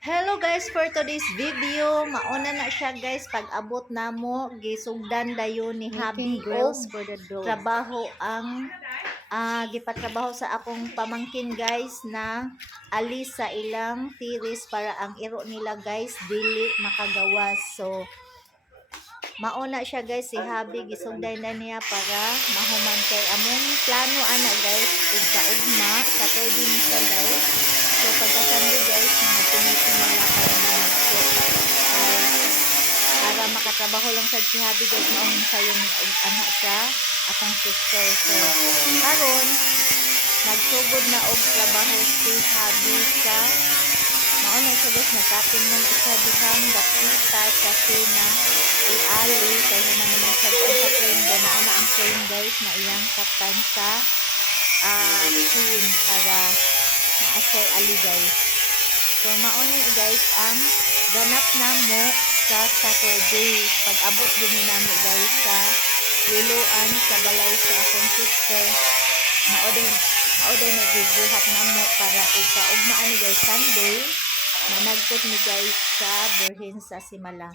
Hello guys, for today's video, mauna na siya guys, pag abot na mo, gisugdan dayon ni Habi grills og for the dough. trabaho ang gipatrabaho sa akong pamangkin guys na alis sa ilang tiris para ang iro nila guys dili makagawas. So mauna siya guys, si Habi gisugdan na niya para mahuman kay among plano ana guys ug kaugma sa tuig ni siya guys. So pagka-Sunday guys, mga tinitingala para malapot. Para makatrabaho lang sa si Habi guys, maong sayo ni anak sa atong sister. So karon nagsugod na og trabaho si Habi sa mauna siya guys, nagkating mo na siya dihang dakita sa sina iali kay human naman siya ang sa frame do mauna ang frame guys na iyang katan sa screen para naasay ali guys. So mauni guys ang ganap na mo sa Saturday pag abot din namo guys sa liluan sa balay sa akong sister. Mao din nagbuhat namo para ugma ani guys Sunday managkot ni guys sa Berhin sa Simala.